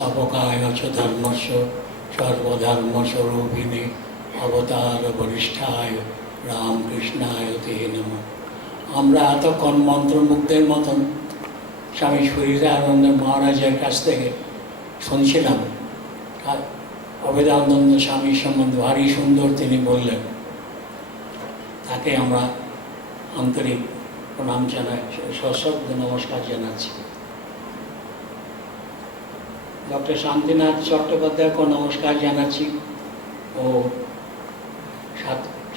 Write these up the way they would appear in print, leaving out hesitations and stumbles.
स्थापकाय च धर्मस्य सर्वधर्मस्वरूपिणे अवतार वरिष्ठाय রামকৃষ্ণায় তে নমঃ। আমরা এতক্ষণ মন্ত্রমুগ্ধের মতন স্বামী সুরিদানন্দ মহারাজের কাছ থেকে শুনছিলাম। অভেদানন্দ স্বামীর সম্বন্ধে ভারী সুন্দর তিনি বললেন। তাকে আমরা আন্তরিক প্রণাম জানাই, সশ্রদ্ধ নমস্কার জানাচ্ছি। ডক্টর শান্তিনাথ চট্টোপাধ্যায়কে নমস্কার জানাচ্ছি ও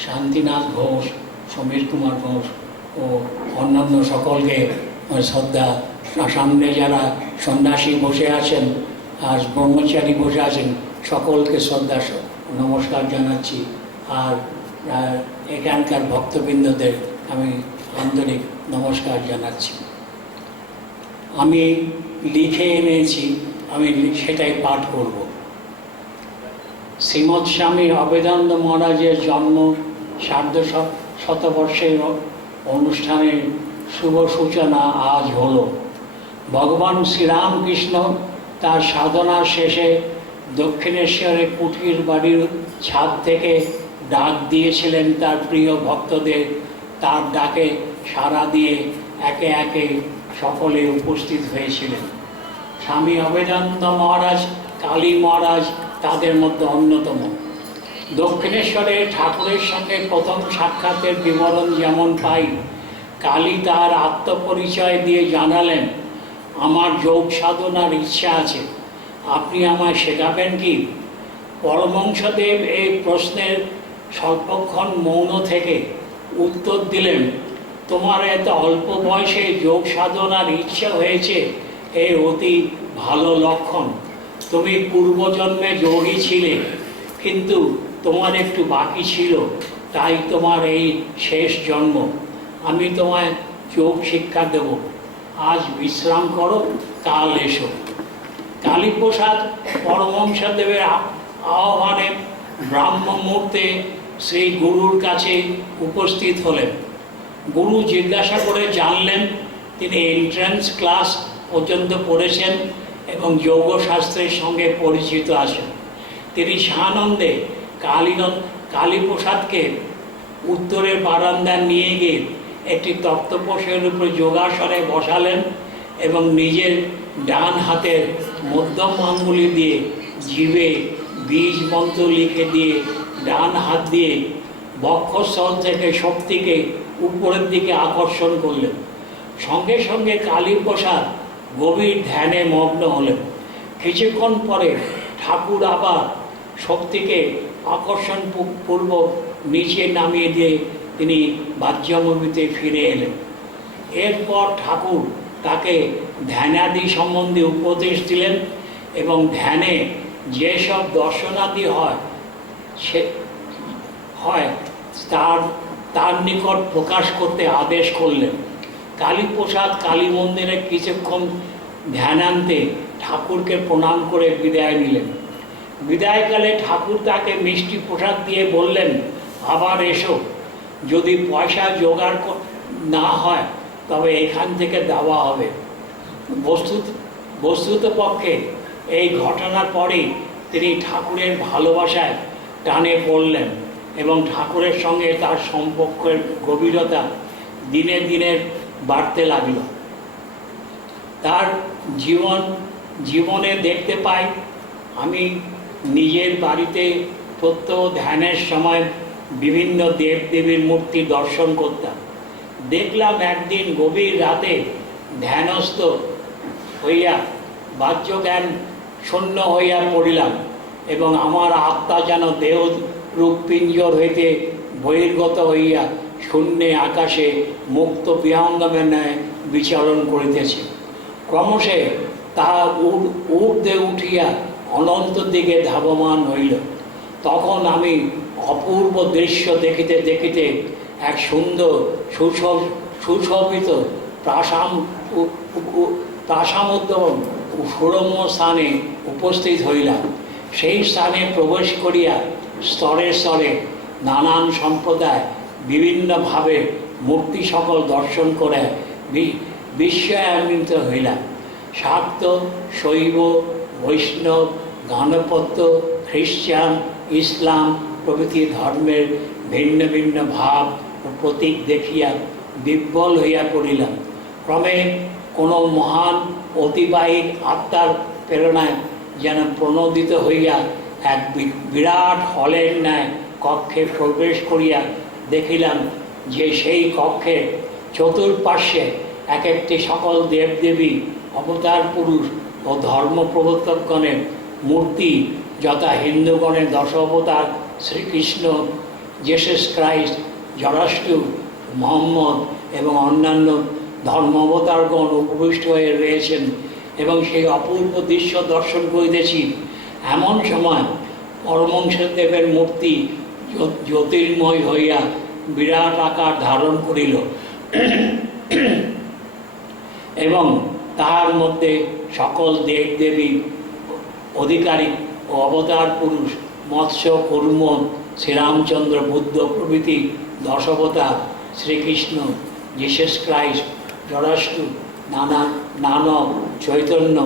শান্তিনাথ ঘোষ, সমীর কুমার ঘোষ ও অন্যান্য সকলকে শ্রদ্ধা। সামনে যারা সন্ন্যাসী বসে আছেন আর ব্রহ্মচারী বসে আছেন সকলকে শ্রদ্ধা নমস্কার জানাচ্ছি। আর এখানকার ভক্তবৃন্দদের আমি আন্তরিক নমস্কার জানাচ্ছি। আমি লিখে এনেছি, আমি সেটাই পাঠ করব। শ্রীমৎ স্বামী অভেদানন্দ মহারাজের জন্ম শতবর্ষের অনুষ্ঠানের শুভ সূচনা আজ হলো। ভগবান শ্রীরামকৃষ্ণ তার সাধনার শেষে দক্ষিণেশ্বরে কুঠির বাড়ির ছাদ থেকে ডাক দিয়েছিলেন তার প্রিয় ভক্তদের। তার ডাকে সাড়া দিয়ে একে একে সকলে উপস্থিত হয়েছিলেন। স্বামী অভেদানন্দ মহারাজ, কালী মহারাজ তাদের মধ্যে অন্যতম। দক্ষিণেশ্বরে ঠাকুরের সঙ্গে প্রথম সাক্ষাতের বিবরণ যেমন পাই, কালী তার আত্মপরিচয় দিয়ে জানালেন, আমার যোগ সাধনার ইচ্ছা আছে, আপনি আমায় শেখাবেন কি? পরমহংসদেব এই প্রশ্নের স্বল্পক্ষণ মৌন থেকে উত্তর দিলেন, তোমার এত অল্প বয়সে যোগ সাধনার ইচ্ছা হয়েছে, এ অতি ভালো লক্ষণ। তুমি পূর্বজন্মে যোগী ছিলে, কিন্তু তোমার একটু বাকি ছিল, তাই তোমার এই শেষ জন্ম। আমি তোমায় যোগ শিক্ষা দেব। আজ বিশ্রাম করো, কাল এসো। কালীপ্রসাদ পরমহংসদেবের আহ্বানে ব্রাহ্ম মুহূর্তে শ্রী গুরুর কাছে উপস্থিত হলেন। গুরু জিজ্ঞাসা করে জানলেন তিনি এন্ট্রান্স ক্লাস পর্যন্ত পড়েছেন এবং যোগশাস্ত্রের সঙ্গে পরিচিত আছেন। তিনি সানন্দে কালীপ্রসাদকে উত্তরের বারান্দা নিয়ে গিয়ে একটি তক্তপোষের উপরে যোগাসনে বসালেন এবং নিজের ডান হাতের মধ্যম আঙ্গুলি দিয়ে জিভে বীজ মন্ত্র লিখে দিয়ে ডান হাত দিয়ে বক্ষস্থল থেকে শক্তিকে উপরের দিকে আকর্ষণ করলেন। সঙ্গে সঙ্গে কালীপ্রসাদ গভীর ধ্যানে মগ্ন হলেন। কিছুক্ষণ পরে ঠাকুর আবার শক্তিকে আকর্ষণ পূর্বক নিচে নামিয়ে দিয়ে তিনি বাহ্যভূমিতে ফিরে এলেন। এরপর ঠাকুর তাকে ধ্যানাদি সম্বন্ধে উপদেশ দিলেন এবং ধ্যানে যেসব দর্শনাদি হয় তার নিকট প্রকাশ করতে আদেশ করলেন। কালীপ্রসাদ কালী মন্দিরে কিছুক্ষণ ধ্যানান্তে ঠাকুরকে প্রণাম করে বিদায় নিলেন। বিদায়কালে ঠাকুর তাকে মিষ্টি প্রসাদ দিয়ে বললেন, আবার এসো, যদি পয়সা জোগাড় না হয় তবে এখান থেকে দেওয়া হবে। বস্তুতপক্ষে এই ঘটনার পরেই তিনি ঠাকুরের ভালোবাসায় টানে পড়লেন এবং ঠাকুরের সঙ্গে তার সম্পর্কের গভীরতা দিনে দিনে বাড়তে লাগল। তার জীবনে দেখতে পাই, আমি নিজের বাড়িতে প্রত্যহ ধ্যানের সময় বিভিন্ন দেবদেবীর মূর্তি দর্শন করতাম। দেখলাম একদিন গভীর রাতে ধ্যানস্থ হইয়া বাহ্যজ্ঞান শূন্য হইয়া পড়িলাম এবং আমার আত্মা যেন দেহ রূপ পিঞ্জর হইতে বহির্গত হইয়া শূন্যে আকাশে মুক্ত বিহঙ্গমের ন্যায় বিচরণ করিতেছে। ক্রমশে তাহা ঊর্ধ্বে উঠিয়া অনন্ত দিকে ধাবমান হইল। তখন আমি অপূর্ব দৃশ্য দেখিতে দেখিতে এক সুন্দর সুশোভিত প্রাসামোদ্যম সুরম্য স্থানে উপস্থিত হইলাম। সেই স্থানে প্রবেশ করিয়া স্তরে স্তরে নানান সম্প্রদায় বিভিন্নভাবে মূর্তি সকল দর্শন করে বিস্ময়ান্বিত হইলাম। শাক্ত, শৈব, বৈষ্ণব, গানপত্য, খ্রিস্টান, ইসলাম প্রভৃতি ধর্মের ভিন্ন ভিন্ন ভাব ও প্রতীক দেখিয়া বিহ্বল হইয়া পড়িলাম। ক্রমে কোনো মহান অতিবাহিক আত্মার প্রেরণায় যেন প্রণোদিত হইয়া এক বিরাট হলের ন্যায় কক্ষে প্রবেশ করিয়া দেখিলাম যে সেই কক্ষের চতুর্পার্শ্বে এক একটি সকল দেবদেবী, অবতার পুরুষ ও ধর্মপ্রবর্তকগণের মূর্তি, যথা হিন্দুগণের 10 অবতার শ্রীকৃষ্ণ, জেসাস ক্রাইস্ট, জরাষ্ট্র, মোহাম্মদ এবং অন্যান্য ধর্মাবতারগণ উপবিষ্ট হয়ে রয়েছেন এবং সেই অপূর্ব দৃশ্য দর্শন করিতেছি। এমন সময় পরমহংসদেবের মূর্তি জ্যোতির্ময় হইয়া বিরাট আকার ধারণ করিল এবং তাহার মধ্যে সকল দেবদেবী, অধিকারী ও অবতার পুরুষ, মৎস্য, কুর্ম, শ্রীরামচন্দ্র, বুদ্ধ প্রভৃতি 10 অবতার, শ্রীকৃষ্ণ, জিসাস ক্রাইস্ট, জরাষ্ট্র, নানক, চৈতন্য,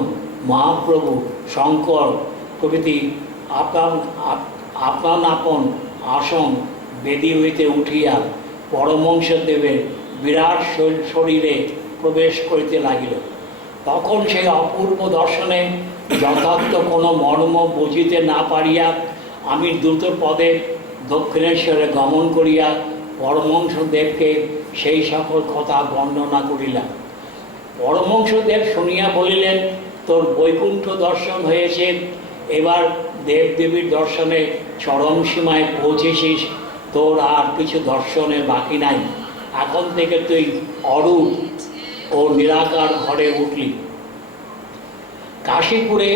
মহাপ্রভু, শঙ্কর প্রভৃতি আপন আপন আসন বেদী হইতে উঠিয়া পরমহংসদেবের বিরাট শরীরে প্রবেশ করিতে লাগিল। তখন সেই অপূর্ব দর্শনে যথার্থ কোনো মর্ম বুঝিতে না পারিয়া আমি দ্রুত পদে দক্ষিণেশ্বরে গমন করিয়া পরমহংসদেবকে সেই সকল কথা বর্ণনা করিলাম। পরমহংসদেব শুনিয়া বলিলেন, তোর বৈকুণ্ঠ দর্শন হয়েছে, এবার দেবদেবীর দর্শনে চরম সীমায় পৌঁছেছিস, তোর আর কিছু দর্শনের বাকি নাই। এখন থেকে তুই অরূপ ও নিরাকার ঘরে উঠলি। কাশীপুরে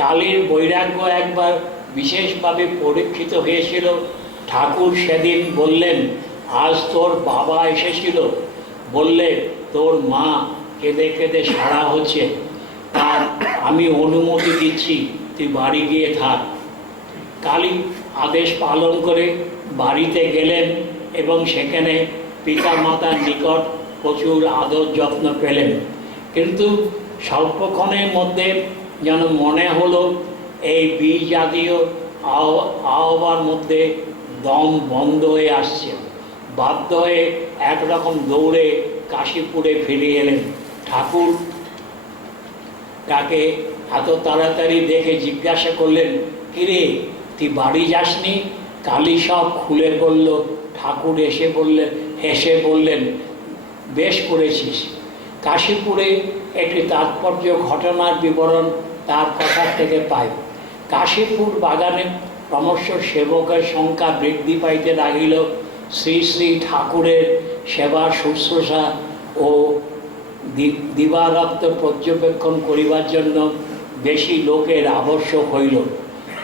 কালীর বৈরাগ্য একবার বিশেষভাবে পরীক্ষিত হয়েছিল। ঠাকুর সেদিন বললেন, আজ তোর বাবা এসেছিল, বললে তোর মা কেঁদে কেঁদে সারা হচ্ছে, তার আমি অনুমতি দিচ্ছি, তুই বাড়ি গিয়ে থাক। কালী আদেশ পালন করে বাড়িতে গেলেন এবং সেখানে পিতা মাতার নিকট প্রচুর আদর যত্ন পেলেন। কিন্তু স্বল্পক্ষণের মধ্যে যেন মনে হলো এই বীজাতীয় আহ্বার মধ্যে দম বন্ধ হয়ে আসছে। বাধ্য হয়ে একরকম দৌড়ে কাশীপুরে ফিরে এলেন। ঠাকুর তাকে এত তাড়াতাড়ি দেখে জিজ্ঞাসা করলেন, কিরে তুই বাড়ি যাসনি? কালী সব খুলে বলল। ঠাকুর হেসে বললেন, বেশ করেছিস। কাশীপুরে একটি তাৎপর্য ঘটনার বিবরণ তার কথা থেকে পাই। কাশীপুর বাগানে ক্রমশ সেবকের সংখ্যা বৃদ্ধি পাইতে লাগিল। শ্রী শ্রী ঠাকুরের সেবা শুশ্রূষা ও দিবারাত্র পর্যবেক্ষণ করিবার জন্য বেশি লোকের আবশ্যক হইল।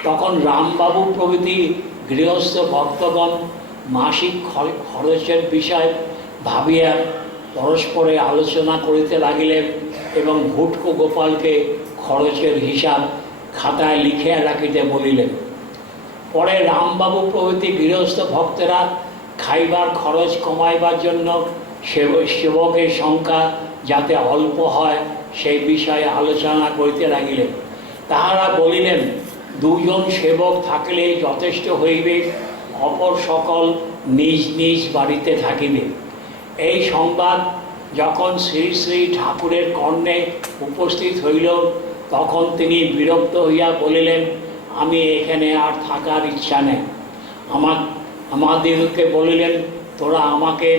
তখন রামবাবু প্রভৃতি গৃহস্থ ভক্তগণ মাসিক খরচের বিষয় ভাবিয়া পরস্পরে আলোচনা করিতে লাগিলেন এবং হুটকো গোপালকে খরচের হিসাব খাতায় লিখিয়া রাখিতে বলিলেন। পরে রামবাবু প্রভৃতি গৃহস্থ ভক্তেরা খাইবার খরচ কমাইবার জন্য সেবকের সংখ্যা যাতে অল্প হয় সেই বিষয়ে আলোচনা করিতে লাগিলেন। তাহারা বলিলেন, 2 জন সেবক থাকিলেই যথেষ্ট হইবে, অপর সকল নিজ নিজ বাড়িতে থাকিবে। এই সংবাদ যখন শ্রী শ্রী ঠাকুরের কর্ণে উপস্থিত হইল, তখন তিনি বিরক্ত হইয়া বলিলেন, আমি এখানে আর থাকার ইচ্ছা নেই। আমাদেরকে বলিলেন, তোরা আমাকে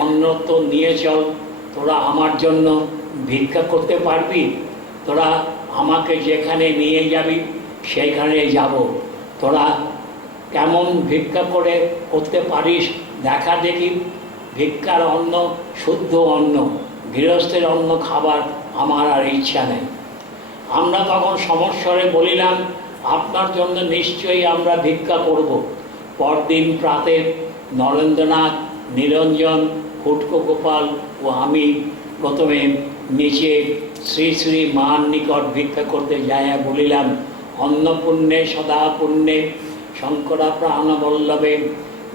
অন্যত্র নিয়ে চল, তোরা আমার জন্য ভিক্ষা করতে পারবি, তোরা আমাকে যেখানে নিয়ে যাবি সেখানে যাব, তোরা কেমন ভিক্ষা করতে পারিস দেখা দেখি। ভিক্ষার অন্ন শুদ্ধ অন্ন, গৃহস্থের অন্ন খাবার আমার আর ইচ্ছা নেই। আমরা তখন সমস্বরে বলিলাম, আপনার জন্য নিশ্চয়ই আমরা ভিক্ষা করব। পরদিন প্রাতে নরেন্দ্রনাথ, নিরঞ্জন, হুটকো গোপাল ও আমি প্রথমে নিচে শ্রী শ্রী মার নিকট ভিক্ষা করতে যাইয়া বলিলাম, অন্নপুণ্যে সদা পুণ্যে শঙ্করা প্রাণবল্লভে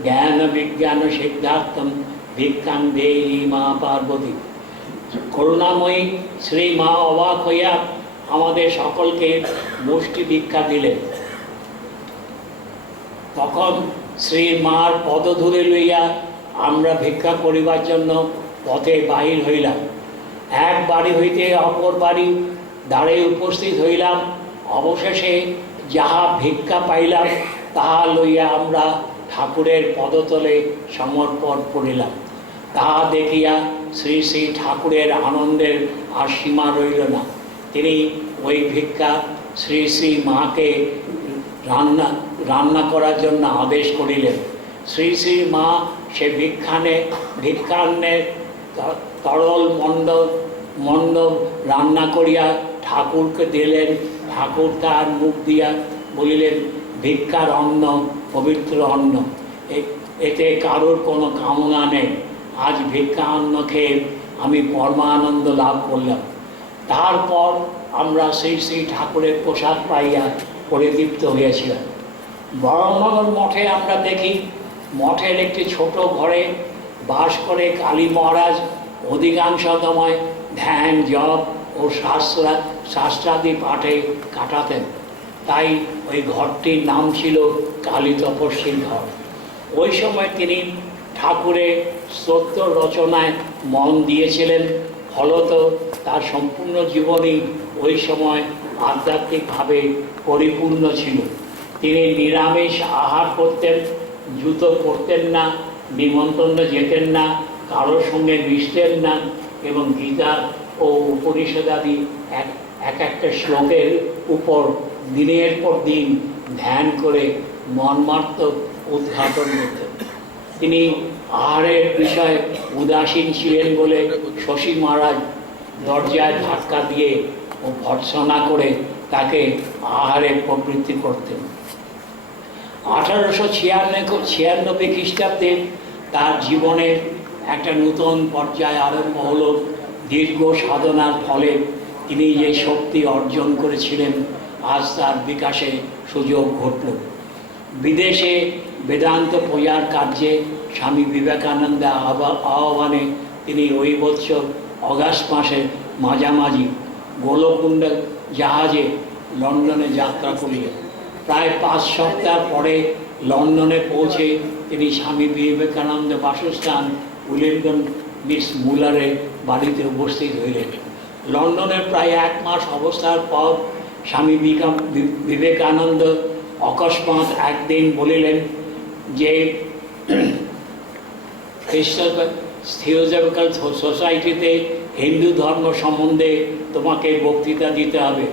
জ্ঞান বিজ্ঞান সিদ্ধার্থম ভিক্ষাং দেহি মা পার্বতী। করুণাময়ী শ্রী মা অবাক হইয়া আমাদের সকলকে মুষ্টি ভিক্ষা দিলেন। তখন শ্রী মার পদধূলি লইয়া আমরা ভিক্ষা করিবার জন্য পথে বাহির হইলাম। এক বাড়ি হইতে অপর বাড়ি দ্বারে উপস্থিত হইলাম। অবশেষে যাহা ভিক্ষা পাইলাম তাহা লইয়া আমরা ঠাকুরের পদতলে সমর্পণ করিলাম। তাহা দেখিয়া শ্রী শ্রী ঠাকুরের আনন্দের আর সীমা রইল না। তিনি ওই ভিক্ষা শ্রী শ্রী মাকে রান্না করার জন্য আদেশ করিলেন। শ্রী শ্রী মা সে ভিক্ষান্নে তরল মন্ড রান্না করিয়া ঠাকুরকে দিলেন। ঠাকুর তার মুখ দিয়া বলিলেন, ভিক্ষার অন্ন পবিত্র অন্ন, এতে কারোর কোনো কামনা নেই। আজ ভিক্ষা অন্ন খেয়ে আমি পরমানন্দ লাভ করলাম। তারপর আমরা শ্রী শ্রী ঠাকুরের প্রসাদ পাইয়া পরিতৃপ্ত হইয়াছিলাম। বরমনগর মঠে আমরা দেখি, মঠের একটি ছোট ঘরে বাস করে কালী মহারাজ অধিকাংশ সময় ধ্যান, জপ ও শাস্ত্রাদি পাঠে কাটাতেন। তাই ওই ঘরটির নাম ছিল কালী তপস্বীর ঘর। ওই সময় তিনি ঠাকুরের স্তোত্র রচনায় মন দিয়েছিলেন। ফলত তার সম্পূর্ণ জীবনই ওই সময় আধ্যাত্মিকভাবে পরিপূর্ণ ছিল। তিনি নিরামিষ আহার করতেন, জুতো পরতেন না, নিমন্ত্রণে যেতেন না, কারোর সঙ্গে মিশতেন না এবং গীতা ও উপনিষদাদি এক একটা শ্লোকের উপর দিনের পর দিন ধ্যান করে মর্মার্থক উদ্ঘাটন করতেন। তিনি আহারের বিষয়ে উদাসীন ছিলেন বলে শশী মহারাজ দরজায় ধাক্কা দিয়ে ও ভর্ৎসনা করে তাকে আহারে প্রবৃত্তি করতেন। 1896 খ্রিস্টাব্দে তার জীবনের একটা নূতন পর্যায়ে আরম্ভ হল। দীর্ঘ সাধনার ফলে তিনি যে শক্তি অর্জন করেছিলেন, আজ তার বিকাশে সুযোগ ঘটল। বিদেশে বেদান্ত প্রচার কার্যে স্বামী বিবেকানন্দের আহ্বানে তিনি ওই বছর অগাস্ট মাসের মাঝামাঝি গোলকুণ্ড জাহাজে লন্ডনে যাত্রা করিলেন। প্রায় 5 সপ্তাহ পরে লন্ডনে পৌঁছে তিনি স্বামী বিবেকানন্দ বাসস্থান উইলিংটন মিস মুলারের বাড়িতে উপস্থিত হইলেন। লন্ডনের প্রায় 1 মাস অবস্থার পর স্বামী বিবেকানন্দ অকস্মাৎ একদিন বলিলেন যে থিওজফিক্যাল সোসাইটিতে হিন্দু ধর্ম সম্বন্ধে তোমাকে বক্তৃতা দিতে হবে।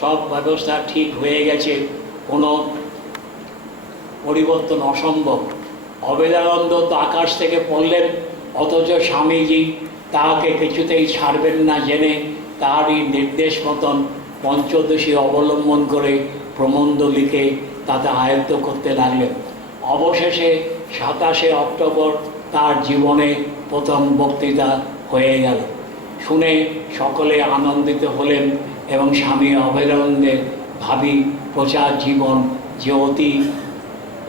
সব ব্যবস্থা ঠিক হয়ে গেছে, কোনো পরিবর্তন অসম্ভব। অবেদানন্দ তো আকাশ থেকে পড়লেন, অথচ স্বামীজি তাহাকে কিছুতেই ছাড়বেন না জেনে তাহারই নির্দেশ মতন পঞ্চদশী অবলম্বন করে প্রবন্ধ লিখে তাতে আয়ত্ত করতে লাগলেন। অবশেষে 27 অক্টোবর তার জীবনে প্রথম বক্তৃতা হয়ে গেল। শুনে সকলে আনন্দিত হলেন এবং স্বামী অভেদানন্দের ভাবী প্রচার জীবন যে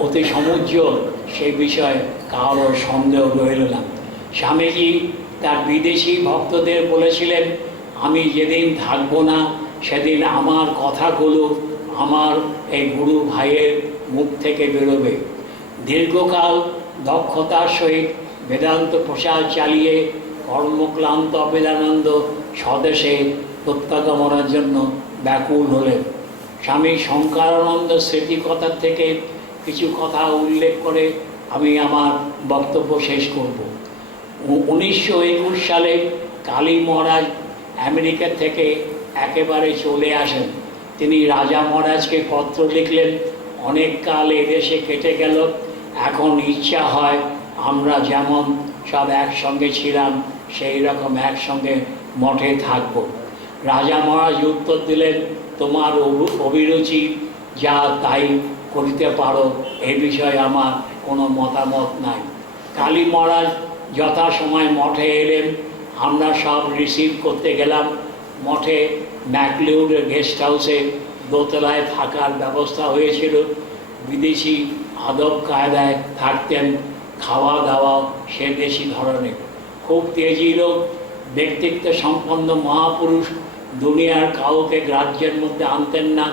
অতি সমুজ্জ্বল সে বিষয়ে কারোর সন্দেহ রইল না। স্বামীজি তার বিদেশি ভক্তদের বলেছিলেন, আমি যেদিন থাকব না সেদিন আমার কথাগুলো আমার এই গুরু ভাইয়ের মুখ থেকে বেরোবে। দীর্ঘকাল দক্ষতার সহিত বেদান্ত প্রচার চালিয়ে কর্মক্লান্ত অবেদানন্দ স্বদেশে প্রত্যাগমনের জন্য ব্যাকুল হলেন। স্বামী শঙ্করানন্দ স্মৃতিকথার থেকে কিছু কথা উল্লেখ করে আমি আমার বক্তব্য শেষ করব। 1921 সালে কালী মহারাজ আমেরিকা থেকে একেবারে চলে আসেন। তিনি রাজা মহারাজকে পত্র লিখলেন, অনেক কাল এদেশে কেটে গেল, এখন ইচ্ছা হয় আমরা যেমন সব একসঙ্গে ছিলাম সেই রকম একসঙ্গে মঠে থাকব। রাজা মহারাজ উত্তর দিলেন, তোমার অভিরুচি যা তাই করিতে পারো, এ বিষয়ে আমার কোনো মতামত নাই। কালী মহারাজ যথাসময় মঠে এলেন। আমরা সব রিসিভ করতে গেলাম। মঠে ম্যাকলিউডের গেস্ট হাউসে দোতলায় থাকার ব্যবস্থা হয়েছিল। বিদেশি আদব কায়দায় থাকতেন, খাওয়া দাওয়া সে দেশি ধরনের। খুব তেজি লোক, ব্যক্তিত্ব সম্পন্ন মহাপুরুষ দুনিয়ার কাউকে গ্রাহ্যের মধ্যে আনতেন না।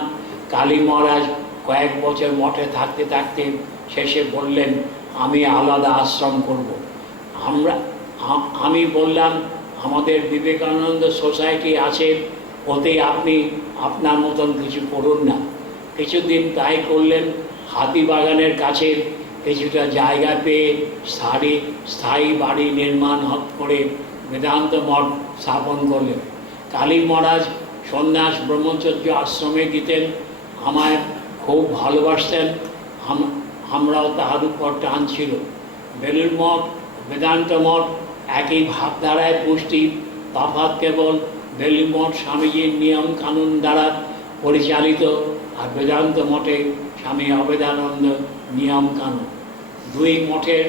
কালী মহারাজ কয়েক বছর মঠে থাকতে থাকতে শেষে বললেন, আমি আলাদা আশ্রম করব। আমি বললাম, আমাদের বিবেকানন্দ সোসাইটি আছে, ওতে আপনি আপনার মতন কিছু করুন না। কিছুদিন তাই করলেন। হাতিবাগানের কাছে কিছুটা জায়গা পেয়ে স্থায়ী বাড়ি নির্মাণ করে বেদান্ত মঠ স্থাপন করলেন। কালী মহারাজ সন্ন্যাস ব্রহ্মচর্য আশ্রমে দিতেন, আমায় খুব ভালোবাসতেন, আমরাও তাহার উপর টান ছিল। বেলুড় মঠ বেদান্ত মঠ একই ভাবধারায় পুষ্টি, তফাৎ কেবল বেলুড় মঠ স্বামীজির নিয়ম কানুন দ্বারা পরিচালিত, আর বেদান্ত মঠে স্বামী অভেদানন্দ নিয়ম কানুন। দুই মঠের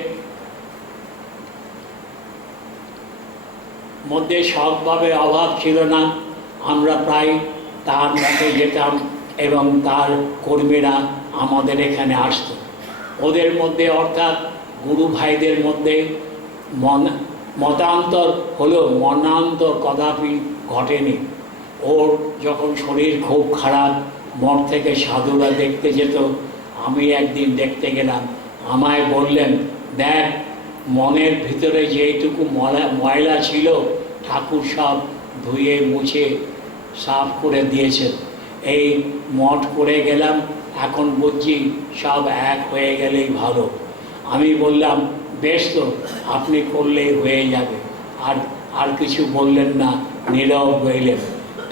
মধ্যে সবভাবে অভাব ছিল না। আমরা প্রায় তার মঠে যেতাম এবং তার কর্মীরা আমাদের এখানে আসত। ওদের মধ্যে অর্থাৎ গুরু ভাইদের মধ্যে মতান্তর হলেও মনান্তর কদাপি ঘটেনি। ওর যখন শরীর খুব খারাপ, মঠ থেকে সাধুরা দেখতে যেত। আমি একদিন দেখতে গেলাম, আমায় বললেন, দেখ, মনের ভিতরে যেইটুকু ময়লা ছিল ঠাকুর সব ধুয়ে মুছে সাফ করে দিয়েছেন। এই মঠ করে গেলাম, এখন বুঝছি সব এক হয়ে গেলেই ভালো। আমি বললাম, বেশ তো, আপনি করলেই হয়ে যাবে। আর কিছু বললেন না, নীরব রইলেন।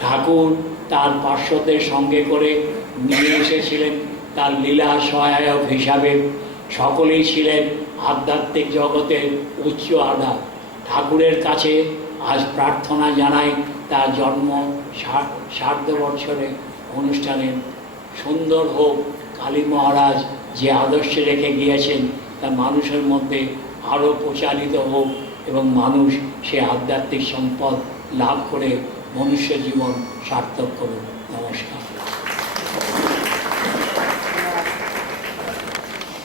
ঠাকুর তার পার্শ্বদের সঙ্গে করে নিয়ে এসেছিলেন তার লীলা সহায়ক হিসাবে। সকলেই ছিলেন আধ্যাত্মিক জগতের উচ্চ আদা। ঠাকুরের কাছে আজ প্রার্থনা জানাই তার জন্ম 60 বছরের অনুষ্ঠানে সুন্দর হোক। কালী মহারাজ যে আদর্শ রেখে গিয়েছেন তা মানুষের মধ্যে আরও প্রচারিত হোক এবং মানুষ সে আধ্যাত্মিক সম্পদ লাভ করে মনুষ্য জীবন সার্থক করুন।